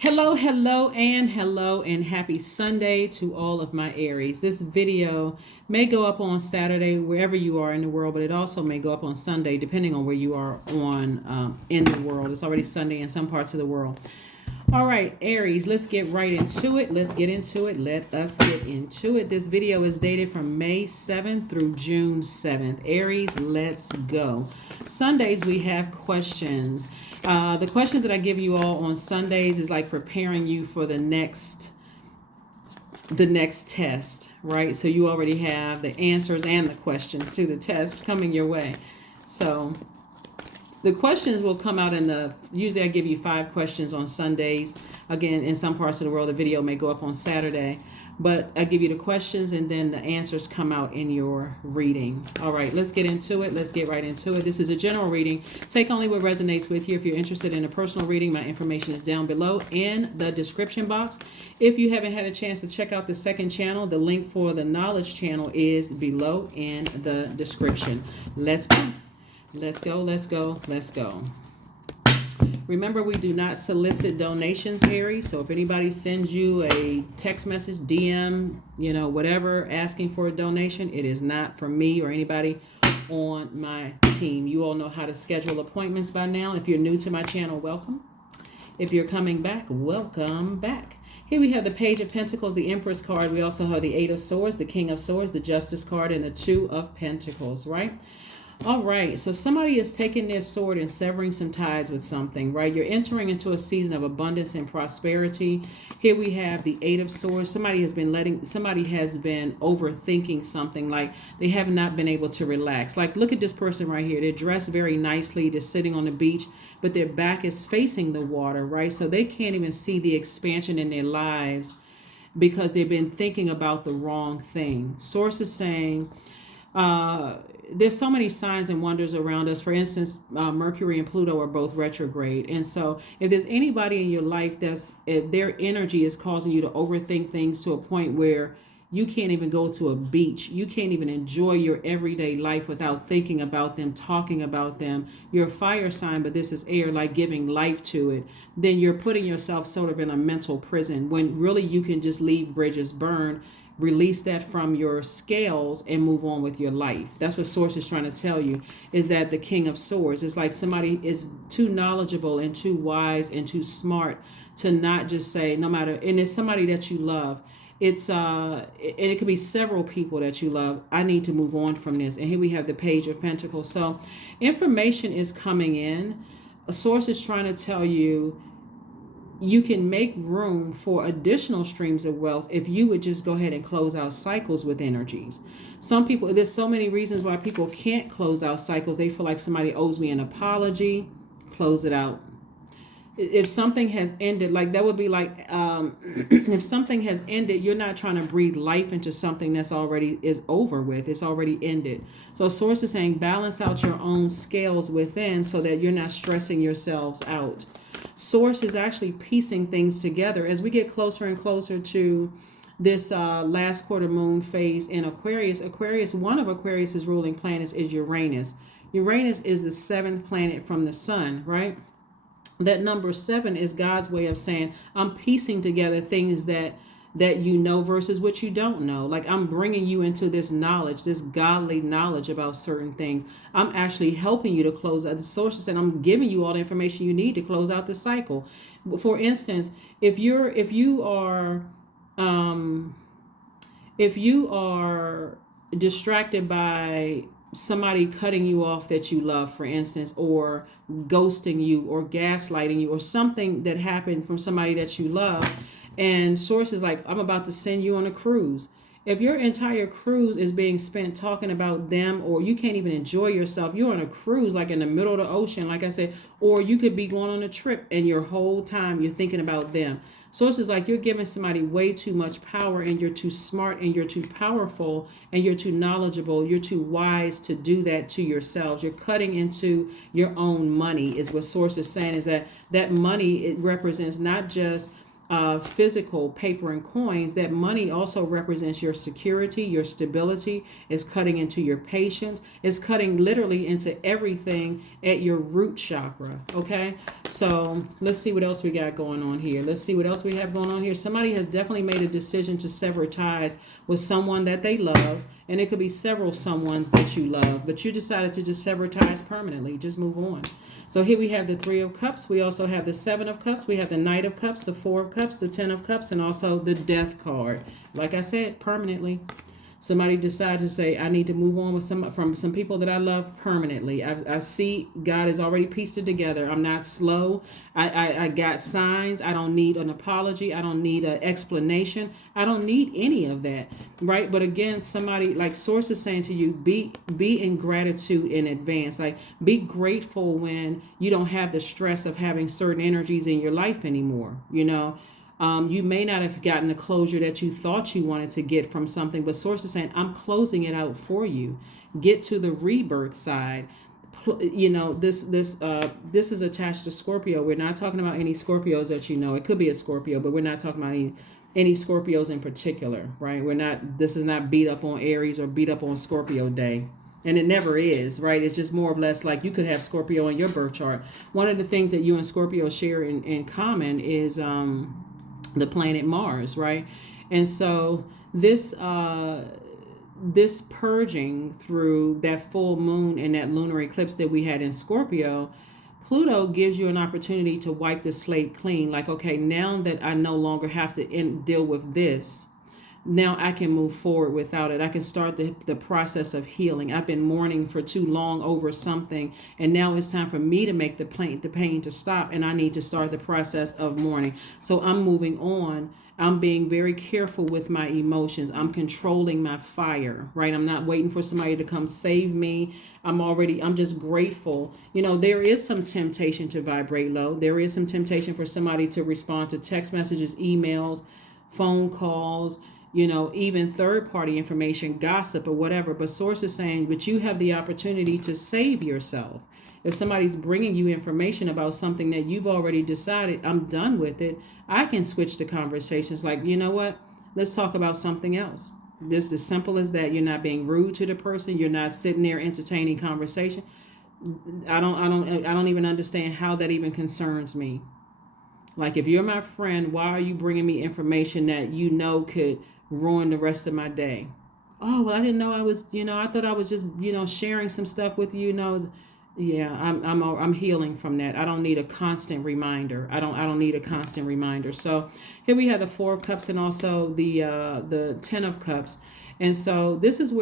Hello, and happy Sunday to all of my Aries. This video may go up on Saturday wherever you are in the world, but it also may go up on Sunday depending on where you are in the world. It's already Sunday in some parts of the world. All right, Aries, let's get right into it. Let us get into it. This video is dated from May 7th through June 7th. Aries, let's go. Sundays, we have questions. The questions that I give you all on Sundays is like preparing you for the next test, right? So you already have the answers and the questions to the test coming your way. So the questions will come out usually I give you 5 questions on Sundays. Again, in some parts of the world, the video may go up on Saturday, but I give you the questions and then the answers come out in your reading. All right, let's get into it. Let's get right into it. This is a general reading. Take only what resonates with you. If you're interested in a personal reading, my information is down below in the description box. If you haven't had a chance to check out the second channel, the link for the knowledge channel is below in the description. Let's go. Let's go, let's go, let's go. Remember, we do not solicit donations, Aries. So if anybody sends you a text message, DM, whatever, asking for a donation, it is not from me or anybody on my team. You all know how to schedule appointments by now. If you're new to my channel, welcome. If you're coming back, welcome back. Here we have the Page of Pentacles, the Empress card. We also have the Eight of Swords, the King of Swords, the Justice card, and the Two of Pentacles, right? All right, so somebody is taking their sword and severing some ties with something, right? You're entering into a season of abundance and prosperity. Here we have the Eight of Swords. Somebody has been overthinking something, like they have not been able to relax. Like, look at this person right here. They're dressed very nicely. They're sitting on the beach, but their back is facing the water, right? So they can't even see the expansion in their lives because they've been thinking about the wrong thing. Source is saying, there's so many signs and wonders around us. For instance, Mercury and Pluto are both retrograde. And so if there's anybody in your life if their energy is causing you to overthink things to a point where you can't even go to a beach, you can't even enjoy your everyday life without thinking about them, talking about them. You're a fire sign, but this is air, like giving life to it. Then you're putting yourself sort of in a mental prison when really you can just leave bridges burned. Release that from your scales and move on with your life. That's what Source is trying to tell you, is that the King of Swords is like somebody is too knowledgeable and too wise and too smart to not just say, no matter, and it's somebody that you love. It's and it could be several people that you love. I need to move on from this. And here we have the Page of Pentacles. So information is coming in. A Source is trying to tell you, you can make room for additional streams of wealth if you would just go ahead and close out cycles with energies. Some people, there's so many reasons why people can't close out cycles. They feel like somebody owes me an apology. Close it out. If something has ended, like that would be like, if something has ended, you're not trying to breathe life into something that's already is over with. It's already ended. So Source is saying balance out your own scales within so that you're not stressing yourselves out. Source is actually piecing things together as we get closer and closer to this last quarter moon phase in Aquarius. One of Aquarius's ruling planets is Uranus. Uranus is the 7th planet from the sun, right? That number 7 is God's way of saying, I'm piecing together things that you know versus what you don't know. Like, I'm bringing you into this knowledge, this godly knowledge about certain things. I'm actually helping you to close out the sources, and I'm giving you all the information you need to close out the cycle. For instance, if you are distracted by somebody cutting you off that you love, for instance, or ghosting you or gaslighting you, or something that happened from somebody that you love, and Source is like, I'm about to send you on a cruise. If your entire cruise is being spent talking about them, or you can't even enjoy yourself, you're on a cruise like in the middle of the ocean, like I said, or you could be going on a trip and your whole time you're thinking about them. Source is like, you're giving somebody way too much power, and you're too smart, and you're too powerful, and you're too knowledgeable, you're too wise to do that to yourselves. You're cutting into your own money, is what Source is saying, is that money, it represents not just physical paper and coins, that money also represents your security, your stability. Is cutting into your patience. It's cutting literally into everything at your root chakra. Okay, so let's see what else we got going on here. Let's see what else we have going on here. Somebody has definitely made a decision to sever ties with someone that they love, and it could be several someones that you love, but you decided to just sever ties permanently. Just move on. So here we have the Three of Cups. We also have the Seven of Cups. We have the Knight of Cups, the Four of Cups, the Ten of Cups, and also the Death card. Like I said, permanently. Somebody decided to say, I need to move on with from some people that I love permanently. I see God has already pieced it together. I'm not slow. I got signs. I don't need an apology. I don't need an explanation. I don't need any of that, right? But again, somebody like Source is saying to you, be in gratitude in advance. Like, be grateful when you don't have the stress of having certain energies in your life anymore, you know. You may not have gotten the closure that you thought you wanted to get from something, but Source is saying, I'm closing it out for you. Get to the rebirth side. You know, this is attached to Scorpio. We're not talking about any Scorpios that you know. It could be a Scorpio, but we're not talking about any Scorpios in particular, right? This is not beat up on Aries or beat up on Scorpio day. And it never is, right? It's just more or less like you could have Scorpio in your birth chart. One of the things that you and Scorpio share in common is the planet Mars, right? And so this purging through that full moon and that lunar eclipse that we had in Scorpio, Pluto gives you an opportunity to wipe the slate clean. Like, okay, now that I no longer have to deal with this, now I can move forward without it. I can start the process of healing. I've been mourning for too long over something, and now it's time for me to make the pain to stop, and I need to start the process of mourning. So I'm moving on. I'm being very careful with my emotions. I'm controlling my fire, right? I'm not waiting for somebody to come save me. I'm just grateful. You know, there is some temptation to vibrate low. There is some temptation for somebody to respond to text messages, emails, phone calls, you know, even third-party information, gossip or whatever. But Source is saying, but you have the opportunity to save yourself. If somebody's bringing you information about something that you've already decided, I'm done with it, I can switch the conversations. Like, you know what? Let's talk about something else. This is simple as that. You're not being rude to the person. You're not sitting there entertaining conversation. I don't even understand how that even concerns me. Like, if you're my friend, why are you bringing me information that you know could ruin the rest of my day? Oh, well, I didn't know I was, I thought I was just, sharing some stuff with you. Yeah, I'm healing from that. I don't need a constant reminder. I don't need a constant reminder. So here we have the Four of Cups and also the Ten of Cups. And so this is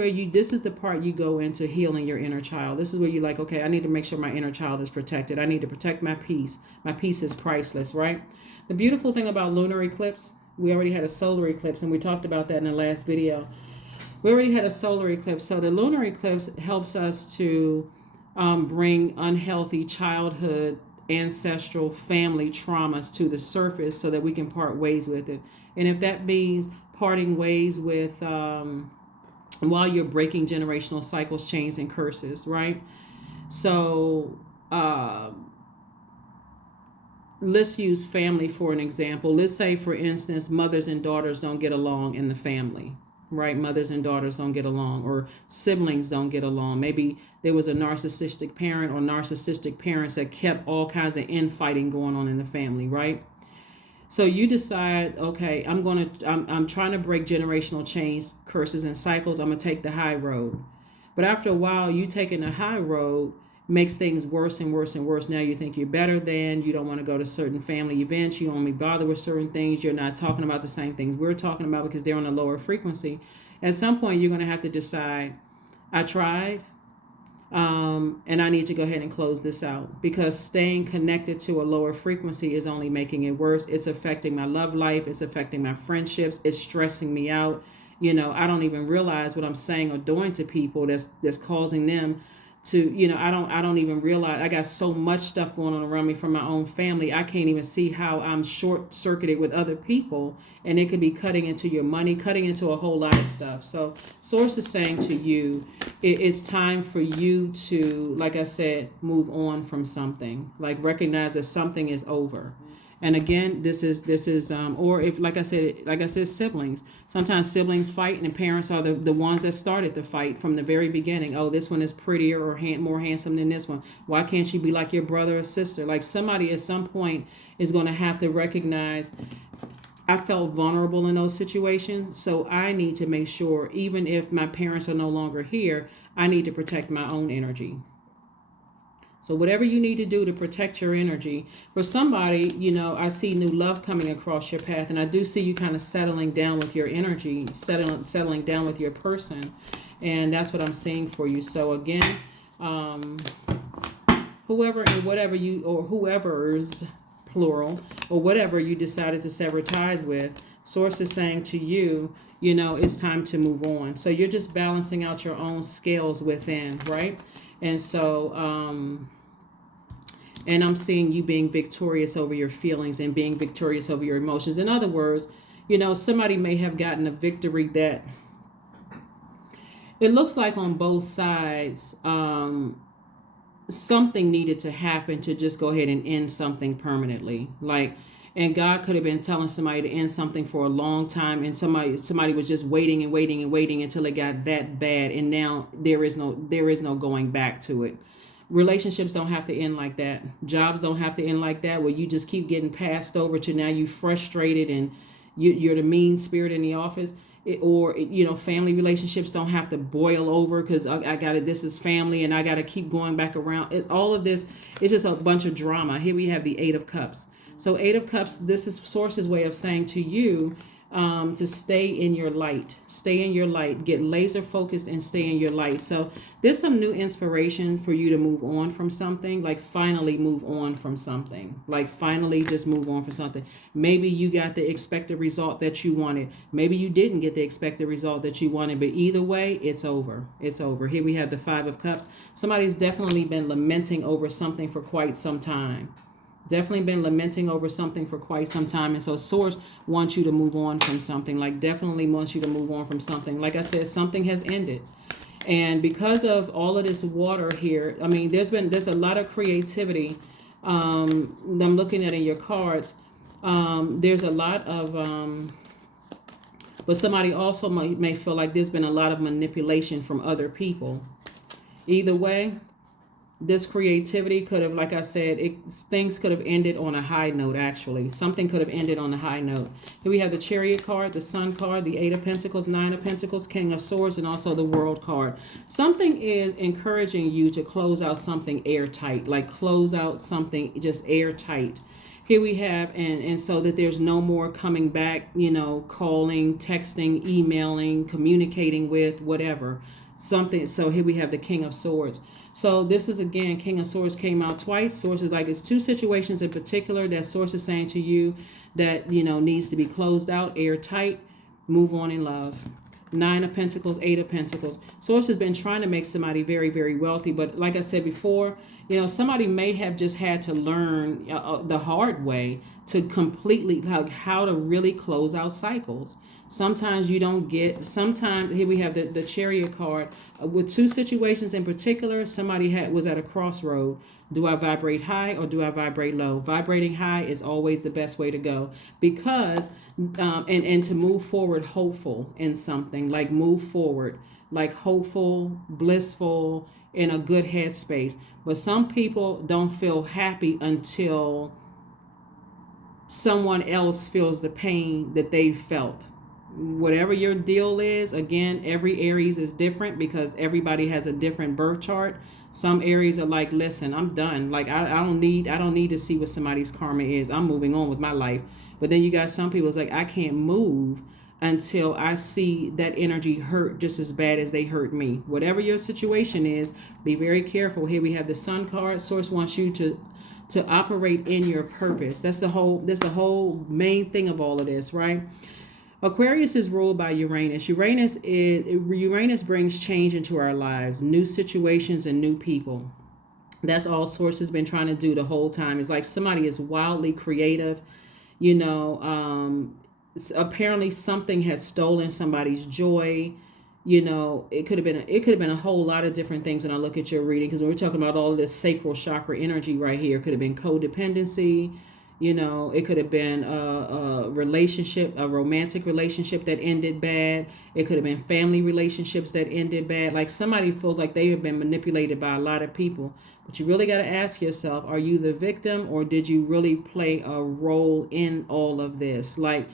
the part you go into healing your inner child. This is where you're like, okay, I need to make sure my inner child is protected. I need to protect my peace. My peace is priceless, right? The beautiful thing about lunar eclipse, we already had a solar eclipse, and we talked about that in the last video. We already had a solar eclipse. So the lunar eclipse helps us to bring unhealthy childhood, ancestral, family traumas to the surface so that we can part ways with it. And if that means parting ways with while you're breaking generational cycles, chains, and curses, right? So let's use family for an example. Let's say, for instance, mothers and daughters don't get along in the family, right? Mothers and daughters don't get along, or siblings don't get along. Maybe there was a narcissistic parent or narcissistic parents that kept all kinds of infighting going on in the family, right? So you decide, okay, I'm trying to break generational chains, curses, and cycles. I'm gonna take the high road. But after a while, you taking the high road makes things worse and worse and worse. Now you think you're better than, you don't want to go to certain family events, you only bother with certain things, you're not talking about the same things we're talking about because they're on a lower frequency. At some point, you're going to have to decide, I tried, and I need to go ahead and close this out, because staying connected to a lower frequency is only making it worse. It's affecting my love life. It's affecting my friendships. It's stressing me out. I don't even realize what I'm saying or doing to people that's causing them to, I don't even realize I got so much stuff going on around me from my own family. I can't even see how I'm short circuited with other people, and it could be cutting into your money, cutting into a whole lot of stuff. So Source is saying to you, it's time for you to, like I said, move on from something, like recognize that something is over. And again, this is or if like I said, siblings. Sometimes siblings fight, and parents are the ones that started the fight from the very beginning. Oh, this one is prettier or more handsome than this one. Why can't you be like your brother or sister? Like somebody at some point is going to have to recognize I felt vulnerable in those situations, so I need to make sure, even if my parents are no longer here, I need to protect my own energy. So whatever you need to do to protect your energy, for somebody, I see new love coming across your path, and I do see you kind of settling down with your energy, settling down with your person, and that's what I'm seeing for you. So again, whoever and whatever you, or whoever's plural, or whatever you decided to sever ties with, source is saying to you, it's time to move on. So you're just balancing out your own scales within, right? And so, and I'm seeing you being victorious over your feelings and being victorious over your emotions. In other words, somebody may have gotten a victory that it looks like on both sides, something needed to happen to just go ahead and end something permanently. And God could have been telling somebody to end something for a long time, and somebody was just waiting and waiting and waiting until it got that bad, and now there is no going back to it. Relationships don't have to end like that. Jobs don't have to end like that, where you just keep getting passed over to now you frustrated and you're the mean spirit in the office. Family relationships don't have to boil over because I got it. This is family, and I got to keep going back around. All of this is just a bunch of drama. Here we have the Eight of Cups. So Eight of Cups, this is Source's way of saying to you to stay in your light. Stay in your light. Get laser focused and stay in your light. So there's some new inspiration for you to move on from something. Like finally move on from something. Like finally just move on from something. Maybe you got the expected result that you wanted. Maybe you didn't get the expected result that you wanted. But either way, it's over. It's over. Here we have the Five of Cups. Somebody's definitely been lamenting over something for quite some time. Definitely been lamenting over something for quite some time. And so Source wants you to move on from something. Like definitely wants you to move on from something. Like I said, something has ended. And because of all of this water here, I mean, there's a lot of creativity. I'm looking at in your cards. There's a lot of, but somebody also may feel like there's been a lot of manipulation from other people. Either way, this creativity could have, like I said, things could have ended on a high note, actually. Something could have ended on a high note. Here we have the Chariot card, the Sun card, the Eight of Pentacles, Nine of Pentacles, King of Swords, and also the World card. Something is encouraging you to close out something airtight, like close out something just airtight. Here we have, and so that there's no more coming back, calling, texting, emailing, communicating with, whatever. Something. So here we have the King of Swords. So this is, again, King of Swords came out twice. Source is like, it's two situations in particular that Source is saying to you that, needs to be closed out, airtight, move on in love. Nine of Pentacles, Eight of Pentacles. Source has been trying to make somebody very, very wealthy. But like I said before, somebody may have just had to learn the hard way to completely, like, how to really close out cycles. Sometimes you don't get, sometimes, here we have the Chariot card. With two situations in particular, somebody was at a crossroad. Do I vibrate high or do I vibrate low? Vibrating high is always the best way to go, because, and to move forward hopeful in something, like move forward, like hopeful, blissful, in a good headspace. But some people don't feel happy until someone else feels the pain that they felt. Whatever your deal is, again, every Aries is different because everybody has a different birth chart. Some Aries are like, listen, I'm done. Like, I don't need to see what somebody's karma is. I'm moving on with my life. But then you got some people it's like, I can't move until I see that energy hurt just as bad as they hurt me. Whatever your situation is, be very careful. Here we have the Sun card. Source wants you to operate in your purpose. That's the whole main thing of all of this, right? Aquarius is ruled by Uranus. Uranus brings change into our lives, new situations and new people. That's all Source has been trying to do the whole time. It's like somebody is wildly creative. Apparently something has stolen somebody's joy. It could have been a whole lot of different things when I look at your reading, because when we're talking about all of this sacral chakra energy right here, it could have been codependency. You know, it could have been a relationship, a romantic relationship that ended bad. It could have been family relationships that ended bad. Like somebody feels like they have been manipulated by a lot of people. But you really got to ask yourself, are you the victim or did you really play a role in all of this? Like,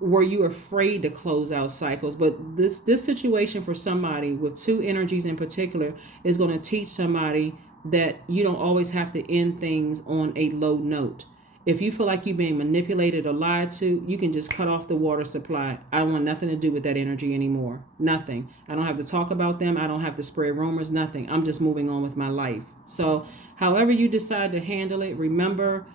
were you afraid to close out cycles? But this situation for somebody with two energies in particular is going to teach somebody that you don't always have to end things on a low note. If you feel like you're being manipulated or lied to, you can just cut off the water supply. I don't want nothing to do with that energy anymore. Nothing. I don't have to talk about them. I don't have to spread rumors. Nothing. I'm just moving on with my life. So however you decide to handle it, remember,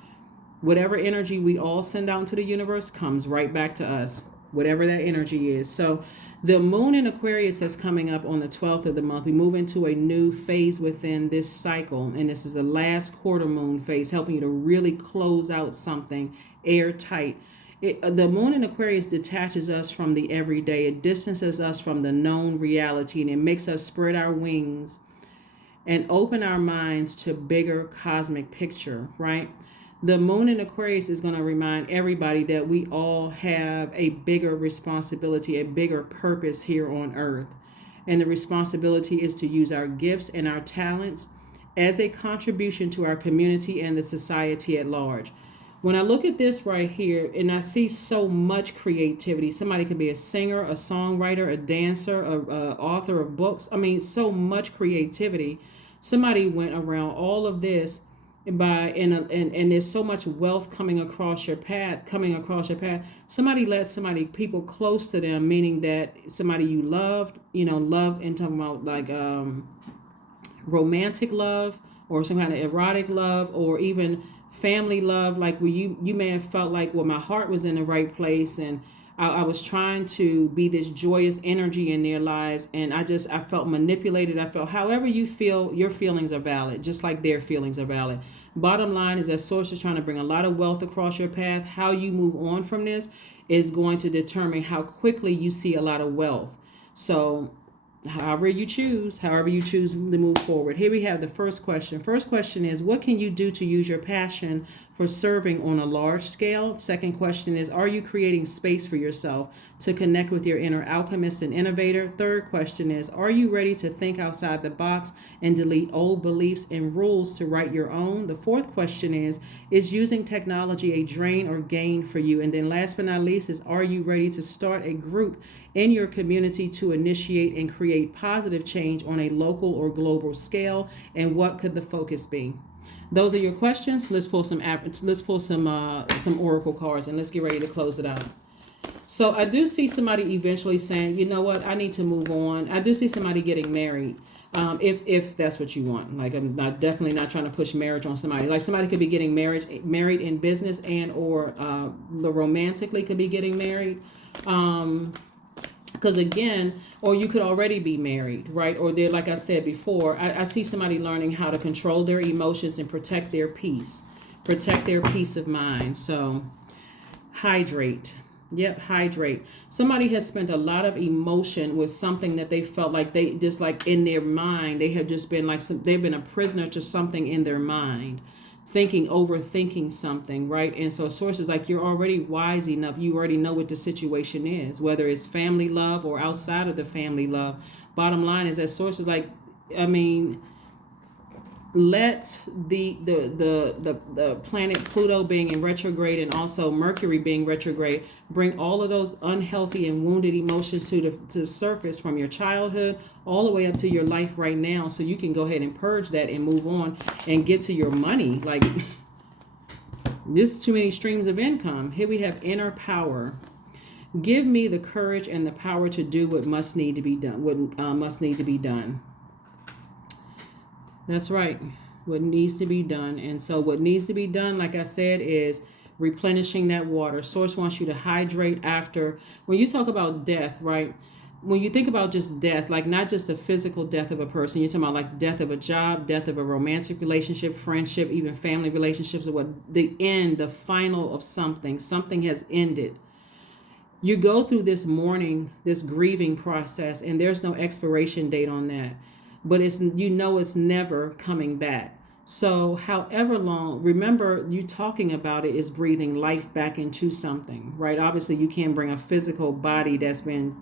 whatever energy we all send out into the universe comes right back to us, whatever that energy is. So the moon in Aquarius that's coming up on the 12th of the month, we move into a new phase within this cycle. And this is the last quarter moon phase, helping you to really close out something airtight. The moon in Aquarius detaches us from the everyday. It distances us from the known reality, and it makes us spread our wings and open our minds to bigger cosmic picture, right? The moon in Aquarius is going to remind everybody that we all have a bigger responsibility, a bigger purpose here on earth. And the responsibility is to use our gifts and our talents as a contribution to our community and the society at large. When I look at this right here and I see so much creativity, somebody could be a singer, a songwriter, a dancer, a author of books. I mean, so much creativity. Somebody went around all of this and there's so much wealth coming across your path. Somebody let somebody, people close to them, meaning that somebody you loved, love, and talking about like romantic love or some kind of erotic love or even family love, like where you may have felt like, well, my heart was in the right place and I was trying to be this joyous energy in their lives, and I felt manipulated. I felt, however you feel, your feelings are valid, just like their feelings are valid. Bottom line is that source is trying to bring a lot of wealth across your path. How you move on from this is going to determine how quickly you see a lot of wealth. So however you choose to move forward. Here we have the first question. First question is, what can you do to use your passion for serving on a large scale? Second question is, are you creating space for yourself to connect with your inner alchemist and innovator? Third question is, are you ready to think outside the box and delete old beliefs and rules to write your own? The fourth question is using technology a drain or gain for you? And then last but not least is, are you ready to start a group in your community to initiate and create positive change on a local or global scale? And what could the focus be? Those are your questions. Let's pull some oracle cards and let's get ready to close it out. So I do see somebody eventually saying, you know what, I need to move on. I do see somebody getting married. If that's what you want. Like, I'm definitely not trying to push marriage on somebody. Like, somebody could be getting married in business and or romantically could be getting married. Because again, or you could already be married, right? Or they're, like I said before, I see somebody learning how to control their emotions and protect their peace of mind. So hydrate. Yep, hydrate. Somebody has spent a lot of emotion with something that they felt like they just, like, in their mind, they have just been like they've been a prisoner to something in their mind, overthinking something, right? And so sources like, you're already wise enough, you already know what the situation is, whether it's family love or outside of the family love. Bottom line is that sources like, I mean, let the planet Pluto being in retrograde and also Mercury being retrograde bring all of those unhealthy and wounded emotions to the surface from your childhood all the way up to your life right now, so you can go ahead and purge that and move on and get to your money. Like, there's too many streams of income. Here we have inner power. Give me the courage and the power to do what must need to be done. That's right. What needs to be done. And so what needs to be done, like I said, is replenishing that water. Source wants you to hydrate after. When you talk about death, right? When you think about just death, like not just the physical death of a person, you're talking about like death of a job, death of a romantic relationship, friendship, even family relationships, or what the end, the final of something. Something has ended. You go through this mourning, this grieving process, and there's no expiration date on that. But it's never coming back. So, however long, remember you talking about it is breathing life back into something, right? Obviously, you can't bring a physical body that's been,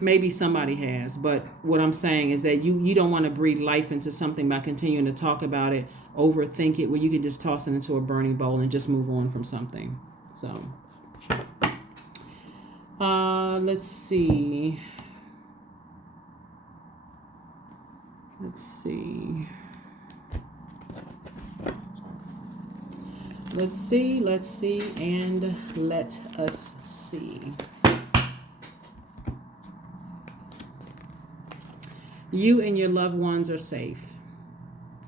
maybe somebody has, but what I'm saying is that you don't want to breathe life into something by continuing to talk about it, overthink it, where you can just toss it into a burning bowl and just move on from something. So, let's see. Let's see. Let's see, and let us see. You and your loved ones are safe.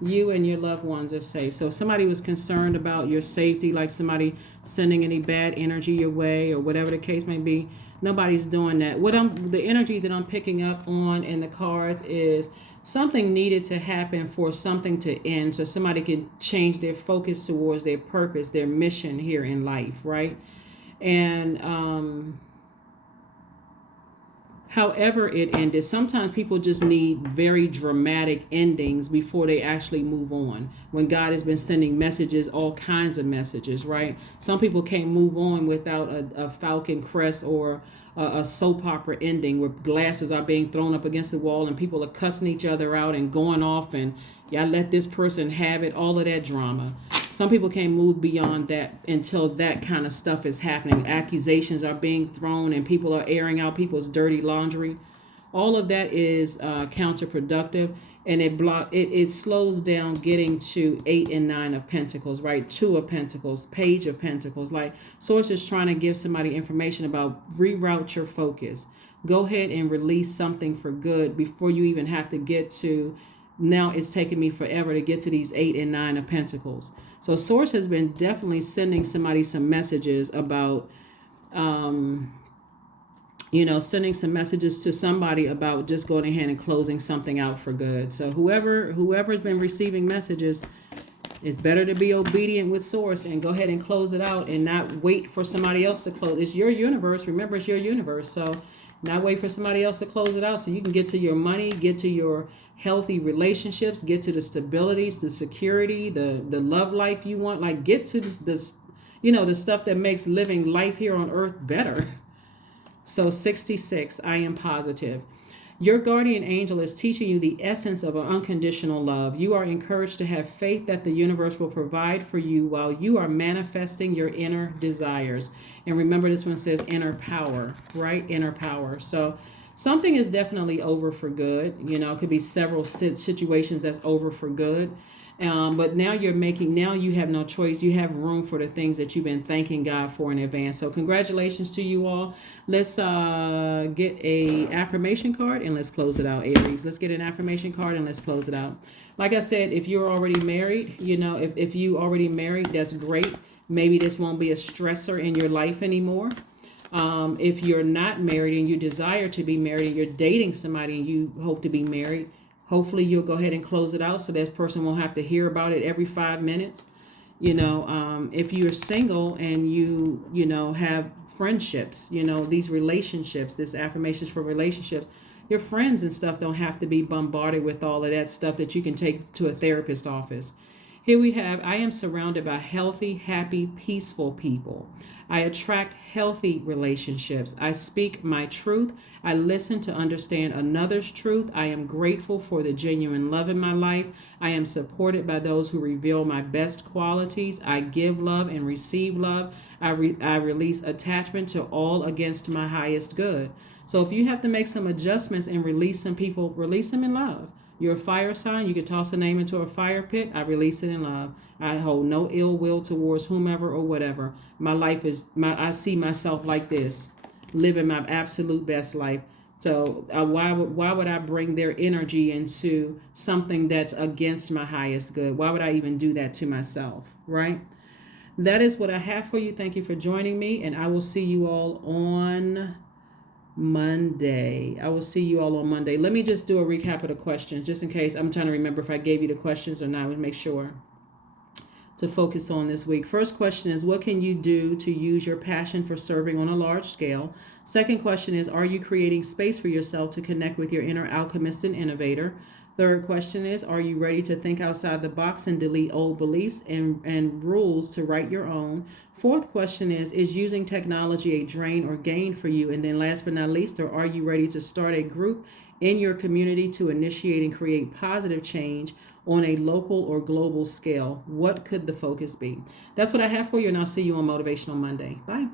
You and your loved ones are safe. So if somebody was concerned about your safety, like somebody sending any bad energy your way or whatever the case may be, nobody's doing that. The energy that I'm picking up on in the cards is something needed to happen for something to end so somebody can change their focus towards their purpose, their mission here in life, right? And however it ended, sometimes people just need very dramatic endings before they actually move on. When God has been sending messages, all kinds of messages, right? Some people can't move on without a falcon crest or a soap opera ending where glasses are being thrown up against the wall and people are cussing each other out and going off and y'all let this person have it, all of that drama. Some people can't move beyond that until that kind of stuff is happening. Accusations are being thrown and people are airing out people's dirty laundry. All of that is counterproductive, and it slows down getting to 8 and 9 of Pentacles, right? 2 of Pentacles, Page of Pentacles. Like Source is trying to give somebody information about reroute your focus. Go ahead and release something for good before you even have to get to. Now it's taken me forever to get to these 8 and 9 of Pentacles. So Source has been definitely sending somebody some messages about, sending some messages to somebody about just going ahead and closing something out for good. So whoever's been receiving messages, it's better to be obedient with Source and go ahead and close it out and not wait for somebody else to close. It's your universe. Remember, it's your universe. So not wait for somebody else to close it out so you can get to your money, get to your healthy relationships, get to the stabilities, the security, the love life you want. Like get to this the stuff that makes living life here on earth better. So 66, I am positive. Your guardian angel is teaching you the essence of an unconditional love. You are encouraged to have faith that the universe will provide for you while you are manifesting your inner desires. And remember, this one says inner power, right? Inner power. So something is definitely over for good. It could be several situations that's over for good. But now you have no choice. You have room for the things that you've been thanking God for in advance. So congratulations to you all. Let's get a affirmation card and let's close it out, Aries. Let's get an affirmation card and let's close it out. Like I said, if you're already married, if you already married, that's great. Maybe this won't be a stressor in your life anymore. If you're not married and you desire to be married and you're dating somebody and you hope to be married, hopefully you'll go ahead and close it out so that person won't have to hear about it every 5 minutes. If you're single and you have friendships, these relationships, this affirmations for relationships, your friends and stuff don't have to be bombarded with all of that stuff that you can take to a therapist office. Here we have, I am surrounded by healthy, happy, peaceful people. I attract healthy relationships. I speak my truth. I listen to understand another's truth. I am grateful for the genuine love in my life. I am supported by those who reveal my best qualities. I give love and receive love. I release attachment to all against my highest good. So if you have to make some adjustments and release some people, release them in love. You're a fire sign. You can toss a name into a fire pit. I release it in love. I hold no ill will towards whomever or whatever. My life I see myself like this, living my absolute best life. So why would I bring their energy into something that's against my highest good? Why would I even do that to myself, right? That is what I have for you. Thank you for joining me, and I will see you all on Monday. Let me just do a recap of the questions, just in case. I'm trying to remember if I gave you the questions or not. I would make sure to focus on this week. First question is, what can you do to use your passion for serving on a large scale? Second question is, are you creating space for yourself to connect with your inner alchemist and innovator? Third question is, are you ready to think outside the box and delete old beliefs and rules to write your own? Fourth question is using technology a drain or gain for you? And then last but not least, are you ready to start a group in your community to initiate and create positive change on a local or global scale? What could the focus be? That's what I have for you, and I'll see you on Motivational Monday. Bye.